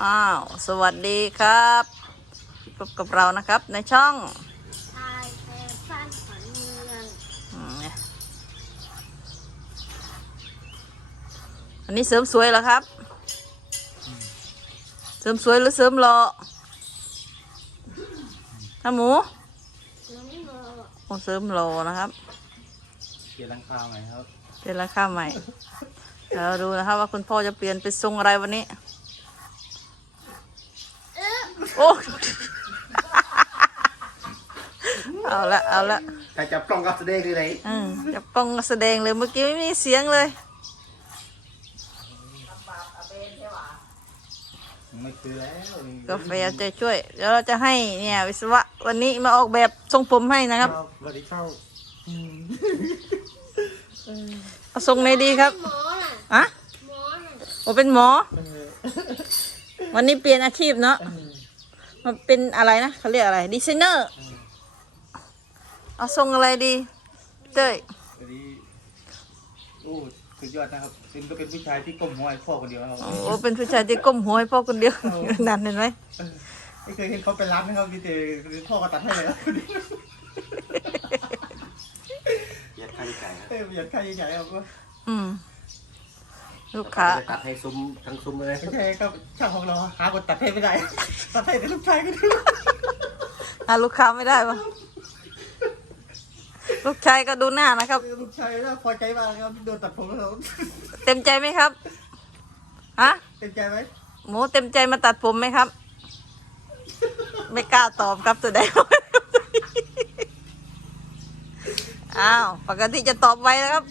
อ้าว สวัสดีครับพบกับเรานะครับในช่องชายแฟชั่นขวัญเมืองอืมเนี่ยอันนี้เสริมสวยเหรอครับ เสริมสวยหรือเสริมหล่อถ้าหมูน้องโมโอ้เสริมหล่อนะครับ เปลี่ยนหลังคาใหม่ครับ เป็นราคาใหม่เดี๋ยวเราดูนะครับว่าคุณพ่อจะเปลี่ยนเป็นทรงอะไรวันนี้ โอ้เอาละเอาละใครจับกล้องกับแสดงคือไหนอืมจับกล้องแสดงเลยเมื่อกี้ไม่มีเสียงเลยไม่คือแล้วกาแฟเอาใจช่วยเดี๋ยวเราจะให้เนี่ย วิศวะวันนี้มาออกแบบทรงผมให้นะครับสวัสดีเข้าเอาทรงไหนดีครับหมอน่ะอะหมอน่ะโอเป็นหมอ วันนี้เปลี่ยนอาชีพเนาะ มาเป็นอะไรนะเขาเรียกอะไรดีไซเนอร์เอาทรงอะไรดีเต้ยสวัสดีโอ้สุดยอดนะครับเป็นก็เป็นผู้ชายที่ก้มหัวให้พ่อคนเดียวนะครับโอ้เป็นผู้ชายที่ก้มหัวให้พ่อคนเดียวนั่นเห็นไหมไม่เคยเห็นเขาไปร้านนะครับมีแต่พ่อก็ตัดให้เลยครับยัดค่าใช้จ่ายครับเออประหยัดค่าใช้จ่ายครับอืม ลูกค้า จะตัดให้ซุ้มทั้งซุ้มเลยไม่ใช่ครับช่างของเราหาคนตัดให้ไม่ได้ ตัดให้แต่ลูกชายก็ได้หาลูกค้าไม่ได้ปะลูกชายก็ดูหน้านะครับ ลูกชายน่าพอใจมากครับโดนตัดผมแล้วครับเต็มใจไหมครับฮะเต็มใจไหมหมูเต็มใจมาตัดผมไหมครับ ไม่กล้าตอบครับแสดงว่าอ้าวปกติจะตอบไวนะครับ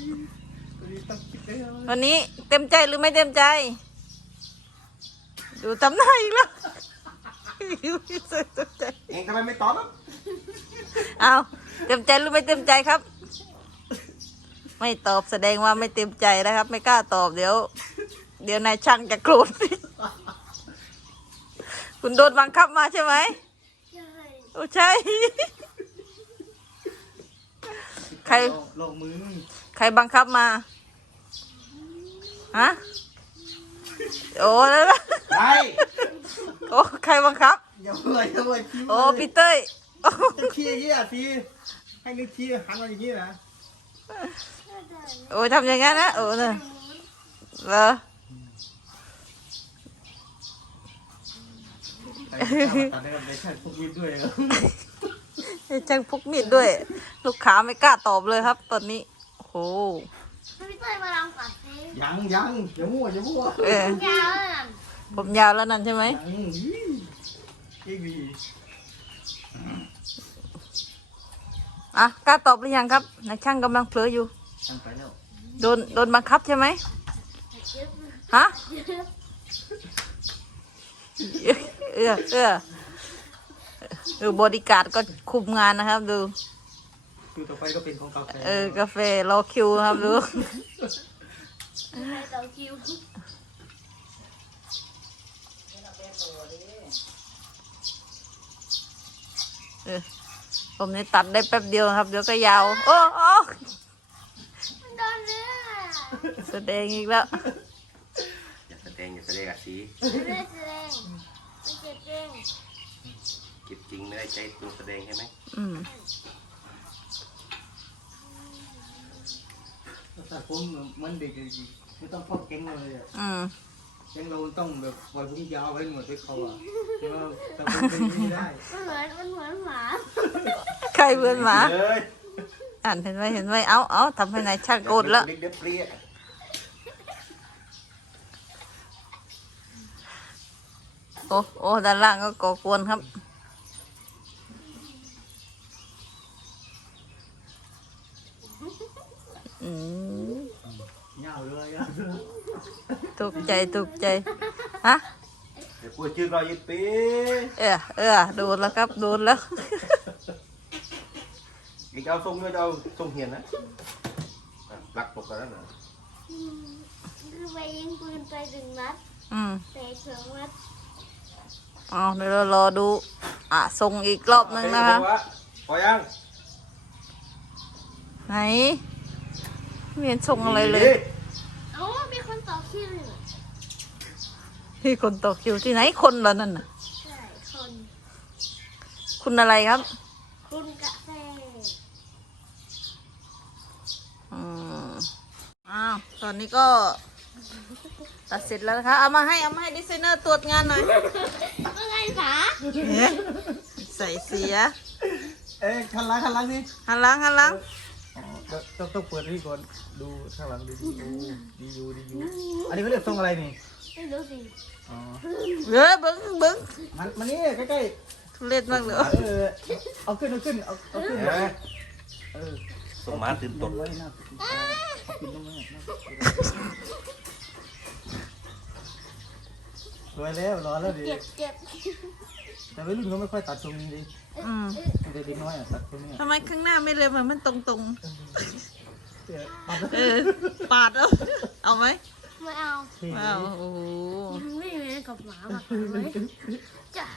วันนี้ต้องคิดเลยครับ วันนี้เต็มใจหรือไม่เต็มใจ ดูทำหน้าอีกแล้วเต็มใจเองทำไมไม่ตอบอะอ้าวเต็มใจหรือไม่เต็มใจครับ ไม่ตอบแสดงว่าไม่เต็มใจนะครับ ไม่กล้าตอบเดี๋ยว เดี๋ยวนายช่างจะโกรธคุณโดนบังคับมาใช่ไหมใช่โอ้ใช่ ใครลงมือ ใครบังคับมา ฮะโอ้แล้วล่ะไปโอ้ใครบังคับ อย่าเบื่ออย่าเบื่อชี้โอ้พี่เต้ยโอ้จะชี้อย่างนี้อะพี่ให้นึกชี้หันมาอย่างนี้นะโอ้ยทำอย่างนั้นนะโอ้เนี่ยเหรอแต่ตัดได้กับได้ใช่พวกวิทย์ด้วยครับให้ช่างพกมีดด้วย ลูกค้าไม่กล้าตอบเลยครับ ตอนนี้ โอ้โหพี่เต้ยมาลองก่อนสิ ยังยังอย่ามั่วอย่ามั่วเออ ยาวเลยน่ะผมยาวแล้วนั่นใช่ไหม ยังอีกดีอะกล้าตอบหรือยังครับนายช่างกำลังเผลออยู่ทันไปแล้วโดนโดนบังคับใช่ไหมยึดฮะยึดเออเออเออบริการดก็คุมงานนะครับ ดูคิวต่อไปก็เป็นของกาแฟเออกาแฟรอคิวนะครับดู ในเตาคิวเออผมนี่ตัดได้แป๊บเดียวครับ เดี๋ยวก็ยาว โอ้โอ้มันโดนเนื้อแสดงอีกแล้วอย่าแสดงอย่าแสดงกับสีไม่ได้แสดงไม่เจ็บเองเก็บจริงไม่ได้ใจตัวแสดงใช่ไหมอืม แต่ผมเหมือนเด็กจริงๆไม่ต้องพกเก่งเลยอะอืมเก่งเราต้องแบบปล่อยผมยาวไว้หมดไปเขาอะแต่ว่าแต่ผมเป็นไม่ได้มันเหมือนมันเหมือนหมาใครเพื่อนหมาเลยอ่านเห็นไหมเห็นไหมเอาเอาทำให้นายช่างโกรธแล้ว เด็กเด็กเปรี้ยโอ้โอ้ด้านล่างก็ก่อกวนครับ อืมยาวเลยอะถูกใจถูกใจฮะเดี๋ยวพูดชื่อเรายิบปีเออเออโดนแล้วครับโดนแล้วอีกเอาทรงด้วยเอาทรงเหียนนะอะหลักปกกันแล้วนะอืมคือไปยิงปืนไปหนึ่งนัดอืมเตะสองนัดเอาเดี๋ยวเรารอดู อะส่งอีกรอบนึงนะคะเฮ้ยบอกว่าพอยังไหน ไม่เห็นส่งอะไรเลยดีเอ้ามีคนต่อคิวเลยเหรอที่คนต่อคิวที่ไหนคนเหรอนั่นน่ะ ใช่คน คุณอะไรครับ คุณกาแฟอืมอ้าว ตอนนี้ก็ตัดเสร็จแล้วนะคะ เอามาให้ เอามาให้ดีไซเนอร์ตรวจงานหน่อยว่าไงคะเอ๊ะใส่เสีย เอ๊ะขันหล้างขันหล้างสิหันหลังหันหลังอ๋อ ต้องต้องเปิดนี่ก่อนดูข้างหลังดูดียูดียูดียูอันนี้เขาเรียกทรงอะไรนี่ไม่รู้สิอ๋อเฮ้ยเบิ้งเบิ้งมันมันนี่ใกล้ทุเรศมากเลยๆเออเอาขึ้นเอาขึ้นเอาเอาขึ้นเห็นไหมเออสมมาตื่นตก ไว้หน้าเอาปิดลงไว้หน้า สวยแล้วรอแล้วดิเจ็บเจ็บแต่วัยรุ่นเขาไม่ค่อยตัดทรงนี้ดิอืมเด็กๆน้อยอะตัดทรงนี้ทำไมข้างหน้าไม่เลยมันมันตรงตรงเออเอาไปๆเออ ปาดเอาเอาไหมไม่เอาว้าวโอ้โหไม่เหมือนกับหมาหมาไหมจ้ะ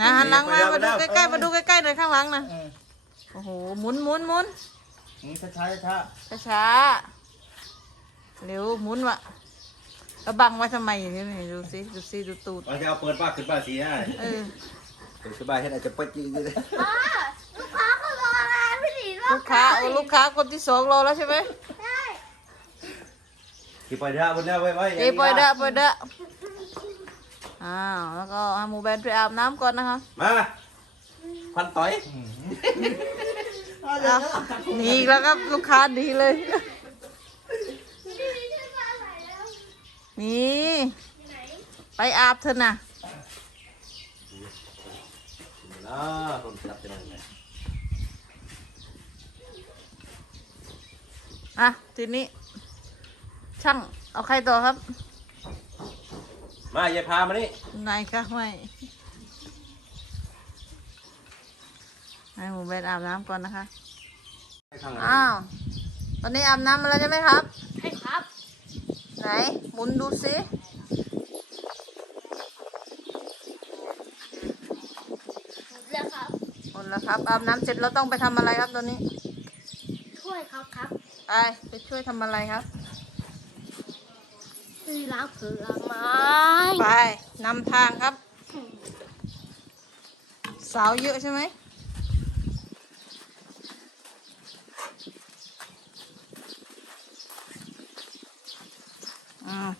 นะหันหลังมามาดูใกล้ๆมาดูใกล้ๆหน่อยข้างหลังนะเออโอ้โหหมุนหมุนหมุนนี่ช้าๆช้าช้าๆเร็วหมุนวะ แล้วบังไว้ทำไมอย่างนี้ดูสิดูสิดูตูดเราจะเอาเปิดป้ากขึ้นป้าสีให้เออเปิดสบายให้อาจจะเปิดจริงๆเลยป้าลูกค้าก็รออะไรไม่ดีรอลูกค้าโอ้ลูกค้าคนที่สองรอแล้วใช่ไหมได้ที่ปล่อยเด้อบนเด้อไว้ไว้เอ้ยปล่อยเด้อปล่อยเด้ออ้าวแล้วก็ให้หมูแบนไปอาบน้ำก่อนนะคะมาพันต่อยอ้าวหนีอีกแล้วครับลูกค้าดีเลย นี่นี่ที่มาใส่แล้ว นี่ที่ไหนไปอาบเถอะนะนะคนจับจะนั่นไงอะทีนี้ ช่างเอาใครต่อครับ มาอย่าพามานี่นายคะไม่ให้หมูแบนอาบน้ำก่อนนะคะข้างหลังอ้าว ตอนนี้อาบน้ำมาแล้วใช่ไหมครับ ใช่ครับ ไหนหมุนดูสิแล้วครับหมุนแล้วครับอาบน้ำเสร็จแล้วต้องไปทำอะไรครับตอนนี้ ช่วยครับครับ ไปไปช่วยทำอะไรครับคือล้างผลไม้ไปนำทางครับ สาวเยอะใช่ไหม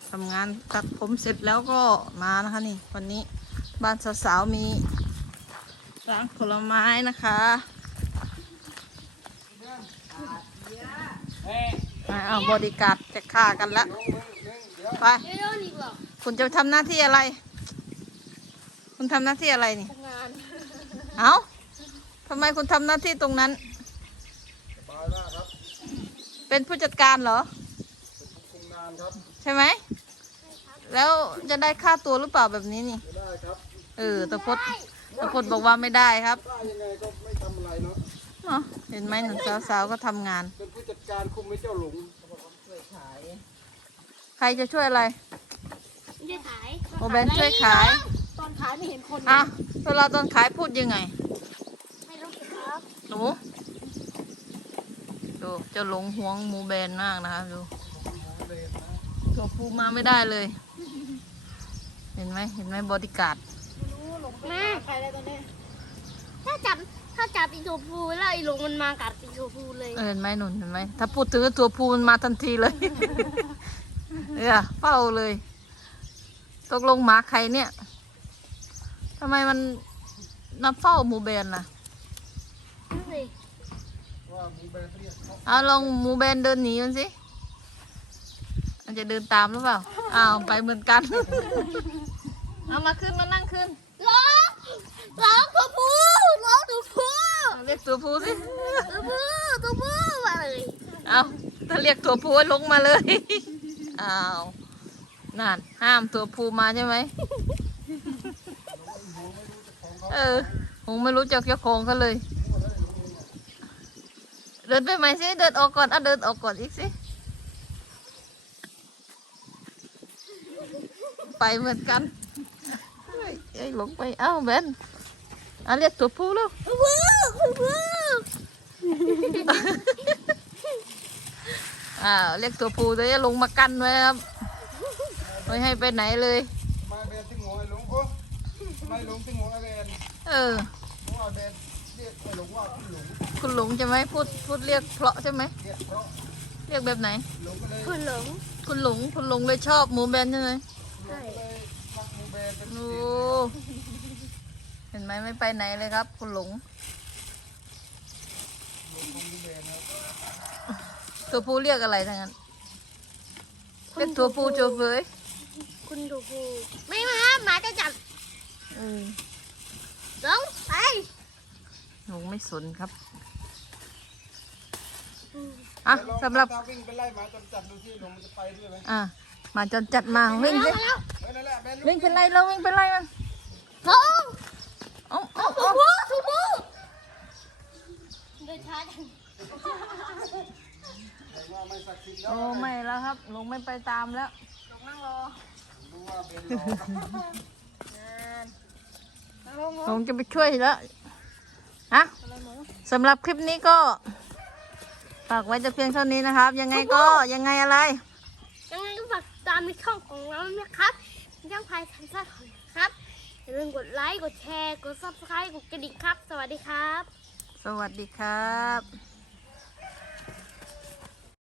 ทำงานตัดผมเสร็จแล้วก็มานะคะนี่ วันนี้บ้านสาวๆมีร้านผลไม้นะคะอ่าเอาบริการดจะฆ่ากันแล้วไปไม่รู้ดีกว่าคุณจะทำหน้าที่อะไร คุณทำหน้าที่อะไรนี่ทำงานเอ้าทำไมคุณทำหน้าที่ตรงนั้น เป็นผู้จัดการเหรอ ใช่ไหมแล้วจะได้ค่าตัวหรือเปล่าแบบนี้นี่ได้ครับเออตะพดตะพดบอกว่าไม่ได้ครับได้ยังไงก็ไม่ทำอะไรเนาะเนาะเห็นไหมหนุ่มสาวๆก็ทำงาน เป็นผู้จัดการคุมไม่เจ้าหลงใครจะช่วยอะไร ไม่ได้ขายโอแบนช่วยขาย ตอนขายไม่เห็นคนอะเวลาตอนขายพูดยังไง ไม่รู้สิครับ หนูดูเจะหลงห่วงหมูแบนมากนะครับดู ตัวปูมาไม่ได้เลย เห็นไหมเห็นไหมบอดี้การ์ดแม่ใครได้ตอนนี้ถ้าจับถ้าจับอีโทฟูแล้วไอ้หลงมันมากัดอีโทฟูเลยเออเห็นไหมหนุนเห็นไหมถ้าพูดถึงตัวปูมันมาทันทีเลยเนี่ยเฝ้าเลยตกลงหมาใครเนี่ยทำไมมันนับเฝ้าหมูแบนล่ะนั่นสิเอาลองหมูแบนเดินหนีมันสิ มันจะเดินตามหรือเปล่า อ้าวไปเหมือนกัน เอามาขึ้นมานั่งขึ้น ร้องร้องตัวฟูร้องตัวฟูเอาเรียกตัวผู้สิตัวฟูตัวฟูมาเลย เอาถ้าเรียกตัวผู้ให้ลงมาเลย อ้าวนั่นห้ามตัวผู้มาใช่ไหม เออคงไม่รู้จักเจ้าของเขาเลย เดินไปไหมสิ เดินออกก่อน อะเดินออกก่อนอีกสิ ไปเหมือนกันเฮ้ยเอ้ยหลงไปเอ้าเบนอะเรียกตัวผู้แล้วตัวฟูตัวฟูอ่าเรียกตัวผู้จะลงมากันไว้ครับมไม่ให้ไปไหนเลยมาเบนติ้งหัวไอ้หลงโอ้ไม่หลงติ้งหัวไอ้เบนเออเพราะว่าเบนเรียกไอ้หลงว่าพี่หลงคุณหลงใช่ไหมพูดพูดเรียกเพราะใช่ไหมเรียกเพราะเรียกแบบไหนหลงก็เลยคุณหลงคุณหลงคุณหลงเลยชอบหมูแบนใช่ไหม ใช่เลยรักหมูเบนเป็นโอ้เห็นไหมไม่ไปไหนเลยครับ คุณหลงหลงของหมูเบนนะครับตัวผู้เรียกอะไรทั้งนั้นเรียกตัวผู้ตัวเฟยคุณถูกผูไม่มาหมาจะจับเออหลงไปหลงไม่สนครับอะสำหรับถ้าวิ่งไปไล่หมาจนจับดูที่หลงมันจะไปด้วยไหมอะ มาจนจัดมาวิ่งสิมาแล้วเฮ้ยนั่นแหละเบนวิ่งเป็นไรแล้ววิ่งเป็นไรมันหลงเอ้าเอ้าถูเอ้ากผูถูกผูเดินช้าจังแต่ว่าไม่ศักดิ์สิทธิ์แล้โอ้วไม่แล้วครับหลงไม่ไปตามแล้วรู้ว่าเบนหลอกหลงจะไปช่วยแล้วฮะสำหรับคลิปนี้ก็ ฝากไว้จะเพียงเท่านี้นะครับ ยังไงก็ยังไงอะไรยังไงก็ฝามในช่องของเรานะครับย่างพายทันซ่าของครับอย่าลืมกดไลค์กดแชร์กด subscribe กดกระดิ่งครับ สวัสดีครับ สวัสดีครับ